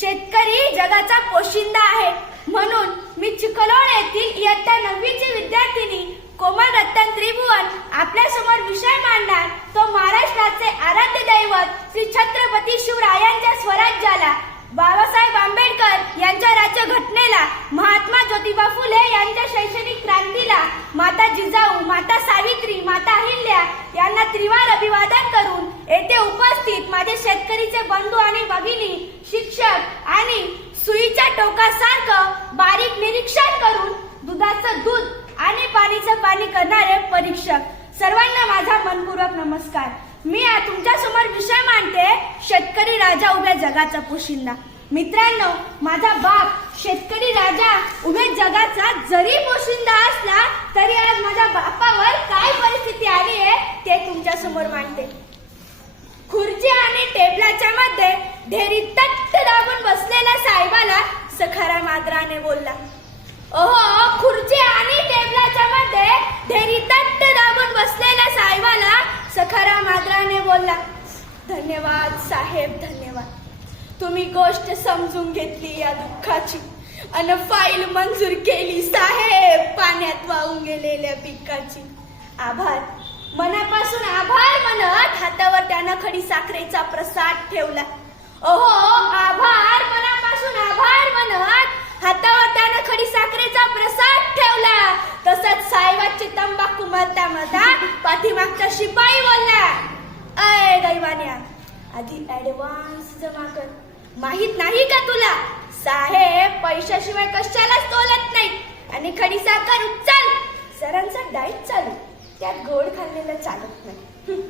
शेतकरी जगाचा पोशिंदा आहे म्हणून मी चिखलोड येथील इयत्ता नववीची विद्यार्थिनी कोमल रत्न त्रिभुवन आपल्या समोर विषय मांडणार तो महाराष्ट्राचे आराध्य दैवत श्री छत्रपती शिवरायांच्या स्वराज्याला बाबासाहेब आंबेडकर यांच्या राज्य घटनेला महात्मा ज्योतिबा फुले यांच्या शैक्षणिक क्रांतीला माता जिजाऊ माता माता अहिल्या यांना त्रिवार अभिवादन करून येथे उपस्थित माझे शेतकरीचे बंधू आणि भगिनी शिक्षक आणि सुईच्या टोकासारखं बारीक निरीक्षण करून दुधाचं दूध आणि पाणीचं पाणी करणारे परीक्षक सर्वांना माझा मनपूर्वक नमस्कार मी तुमच्या समोर विषय मानते शेतकरी राजा उभ्या जगाचा पोशिंदा मित्रांनो माझा बाप शेतकरी राजा उभे जगाचा जरी पोशिंदा असला तरी आज माझ्या बापावर काय परिस्थिती आली आहे ते तुमच्या समोर मांडते खुर्ची आणि टेबलाच्या मध्ये ढेरी तट्ट दाबून बसलेल्या साहेबाला सखारा मात्राने बोलला ओहो खुर्ची आणि टेबलाच्या मध्ये ढेरी तट्ट दाबून बसलेल्या साहेबाला सखारा मात्राने बोलला धन्यवाद साहेब धन्यवाद तुम्ही गोष्ट समजून घेतली या दुःखाची आणि फाईल मंजूर केली साहेब पाण्यात वाहून गेलेल्या पिकाची आभार मनापासून आभार म्हणत हातावर त्यानं खडी साखरेचा प्रसाद ठेवला ओहो आभार मनापासून आभार म्हणत हातावर त्यानं खडी साखरेचा प्रसाद ठेवला तसंच साहेबाची तंबाखू कुमार मधा पाठीमागचा शिपाई बोलला अय दैवान्या आधी ऍडव्हान्स जमा कर माहित नाही का तुला साहेब पैशाशिवाय कशालाच तोलत नाही आणि खडी साखर उचल सरांचा डाईट चालू त्यात गोड खाल्लेलं चालत नाही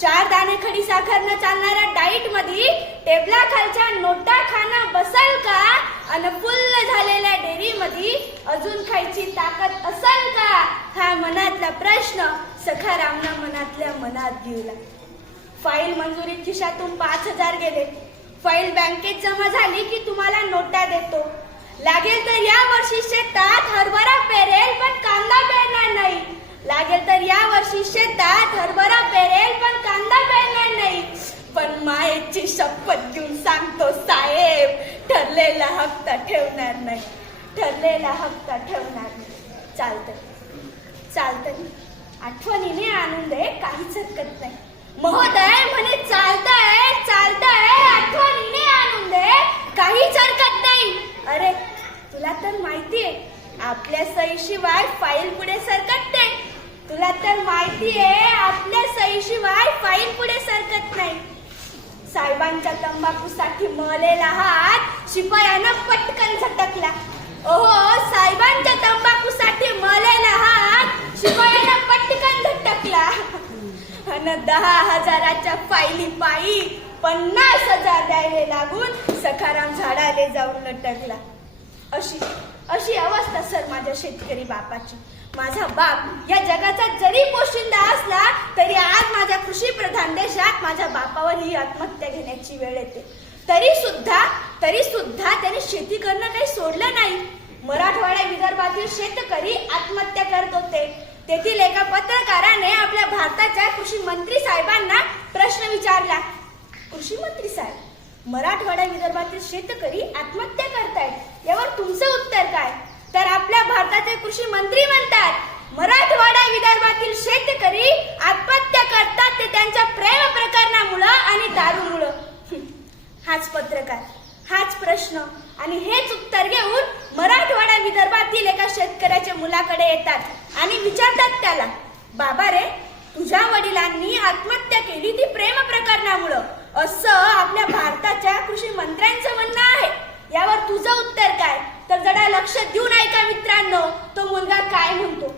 चार दाणे खडी साखर न चालणाऱ्या डाईट मध्ये टेबला खालच्या नोटा खाना बसल का आणि फुल्ल झालेल्या डेरी मध्ये अजून खायची ताकद असल का हा मनातला प्रश्न सखारामना मनातल्या मनात घेऊला फाईल मंजुरी खिशातून पाच हजार गेले फाईल बँकेत जमा झाली की तुम्हाला नोटा देतो लागेल तर या वर्षी शेतात हरभरा पेरेल पण कांदा पेरणार नाही लागेल तर या वर्षी शेतात हरभरा पेरेल पण कांदा पेरणार नाही पण मायेची शपथ घेऊन सांगतो साहेब ठरलेला हप्ता ठेवणार नाही ठरलेला हप्ता ठेवणार नाही चालतं चालतं आठवणीने आनंद आहे काहीच हरकत नाही महोदय म्हणे चालताय चालताय आठवणीने आणून दे काहीच हरकत नाही अरे तुला तर माहितीये आपल्या शिवाय फाईल पुढे सरकत नाही तुला तर माहितीये आपल्या शिवाय फाईल पुढे सरकत नाही साहेबांच्या तंबाखूसाठी मळलेला हात शिपायानं पटकन झटकला ओहो साहेबांच्या तंबाखूसाठी मळलेला हात शिपायानं अन दहा हजाराच्या फायली पायी पन्नास हजार द्यायला लागून सखाराम झाडाले जाऊन लटकला अशी अशी अवस्था सर माझ्या शेतकरी बापाची माझा बाप या जगाचा जरी पोशिंदा असला तरी आज माझ्या कृषी प्रधान देशात माझ्या बापावर ही आत्महत्या घेण्याची वेळ येते तरी सुद्धा तरी सुद्धा त्यांनी शेती करणं काही सोडलं नाही मराठवाड्या विदर्भातील शेतकरी आत्महत्या करत होते तेथील एका पत्रकाराने आपल्या भारताच्या कृषी मंत्री साहेबांना प्रश्न विचारला कृषी मंत्री साहेब मराठवाडा विदर्भातील शेतकरी आत्महत्या करतायत यावर तुमचं उत्तर काय तर आपल्या भारताचे कृषी मंत्री म्हणतात मराठवाडा विदर्भातील शेतकरी आत्महत्या करतात ते त्यांच्या प्रेम प्रकरणामुळं आणि दारूमुळं हाच पत्रकार हाच प्रश्न आणि हेच उत्तर घेऊन मराठवाडा विदर्भातील एका शेतकऱ्याच्या मुलाकडे येतात आणि विचारतात त्याला बाबा रे तुझ्या वडिलांनी आत्महत्या केली ती प्रेम प्रकरणामुळं असं आपल्या भारताच्या कृषी मंत्र्यांचं म्हणणं आहे यावर तुझं उत्तर काय तर जरा लक्ष देऊन ऐका मित्रांनो तो मुलगा काय म्हणतो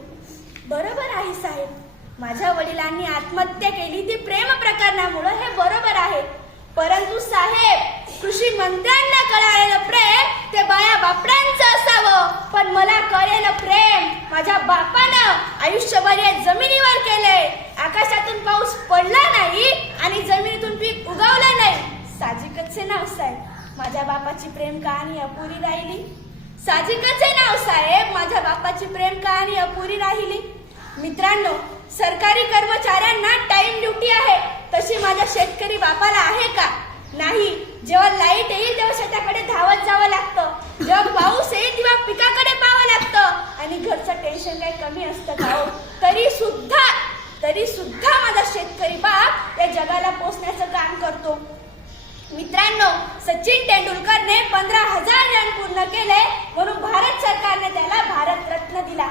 बरोबर आहे साहेब माझ्या वडिलांनी आत्महत्या केली ती प्रेम प्रकरणामुळं हे बरोबर आहे परंतु साहेब कृषी मंत्र्यांना कळालेलं प्रेम ते बाया बापड्यांचं असावं पण मला कळेल प्रेम माझ्या बापानं आयुष्यभर या जमिनीवर केले आकाशातून पाऊस पडला नाही आणि जमिनीतून पीक उगवलं नाही साजिकच नाव साहेब माझ्या बापाची प्रेम कहाणी अपुरी राहिली साजिकच नाव साहेब माझ्या बापाची प्रेम कहाणी अपुरी राहिली मित्रांनो सरकारी कर्मचाऱ्यांना टाइम ड्युटी आहे तशी माझ्या शेतकरी बापाला आहे का नाही जेव्हा लाईट येईल तेव्हा शेताकडे धावत जावं लागतं जेव्हा पाऊस येईल तेव्हा पिकाकडे पाहावं लागतं आणि घरचं टेन्शन काही कमी असतं का हो? तरी सुद्धा तरी सुद्धा माझा शेतकरी बाप त्या जगाला पोचण्याचं काम करतो मित्रांनो सचिन तेंडुलकरने पंधरा हजार रन पूर्ण केले म्हणून भारत सरकारने त्याला भारतरत्न दिला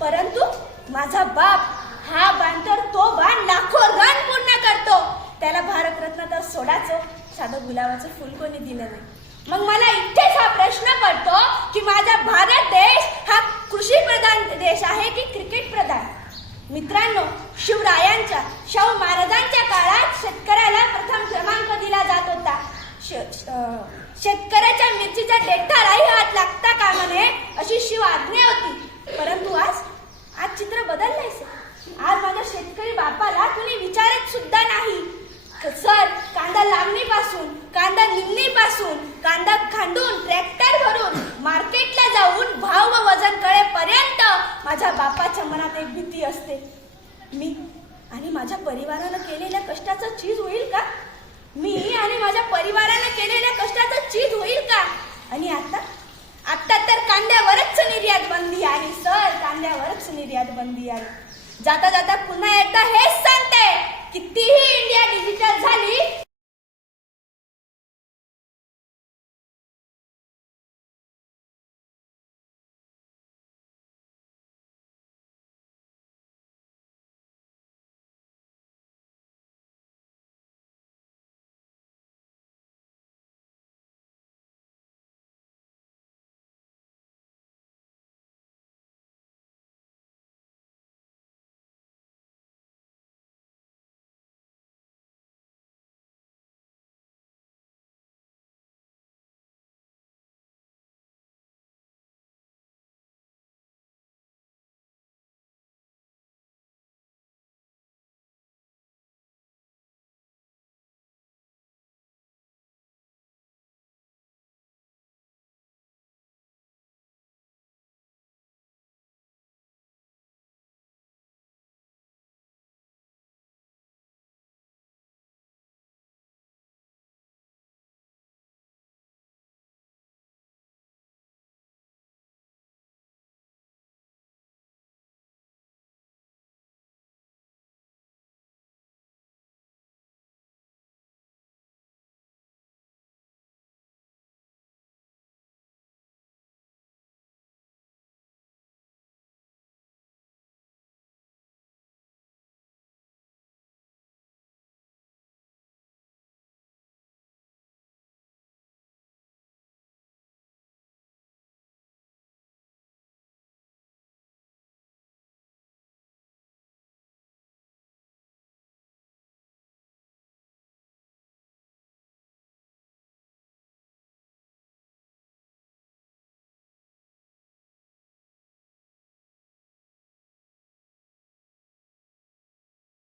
परंतु माझा बाप हा बांधर तो बाण लाखो रन पूर्ण करतो त्याला भारतरत्न तर सोडाच साधं गुलाबाचं फुल कोणी दिलं नाही मग मला इतकेच हा प्रश्न पडतो की माझा भारत देश हा कृषी प्रधान देश आहे की क्रिकेट प्रधान मित्रांनो शिवरायांच्या शाहू महाराजांच्या काळात शेतकऱ्याला प्रथम क्रमांक दिला जात होता शेतकऱ्याच्या मिरचीच्या डेटालाही हात लागता का नये अशी शिव आज्ञा होती परंतु आज आज चित्र बदललंय आज माझ्या शेतकरी बापाला तुम्ही विचारत सुद्धा नाही सर कांदा लागणे पासून कांदा निम्मी पासून कांदा खांडून ट्रॅक्टर भरून मार्केटला जाऊन भाव व वजन कळेपर्यंत माझ्या बापाच्या मनात एक भीती असते मी आणि माझ्या परिवारानं केलेल्या कष्टाचं चीज होईल का मी आणि माझ्या परिवारानं केलेल्या कष्टाचं चीज होईल का आणि आता आता तर कांद्यावरच निर्यात बंदी आहे सर कांद्यावरच निर्यात बंदी आहे जाता जाता पुन्हा एकदा हेच सांगते कितीही इंडिया डिजिटल झाली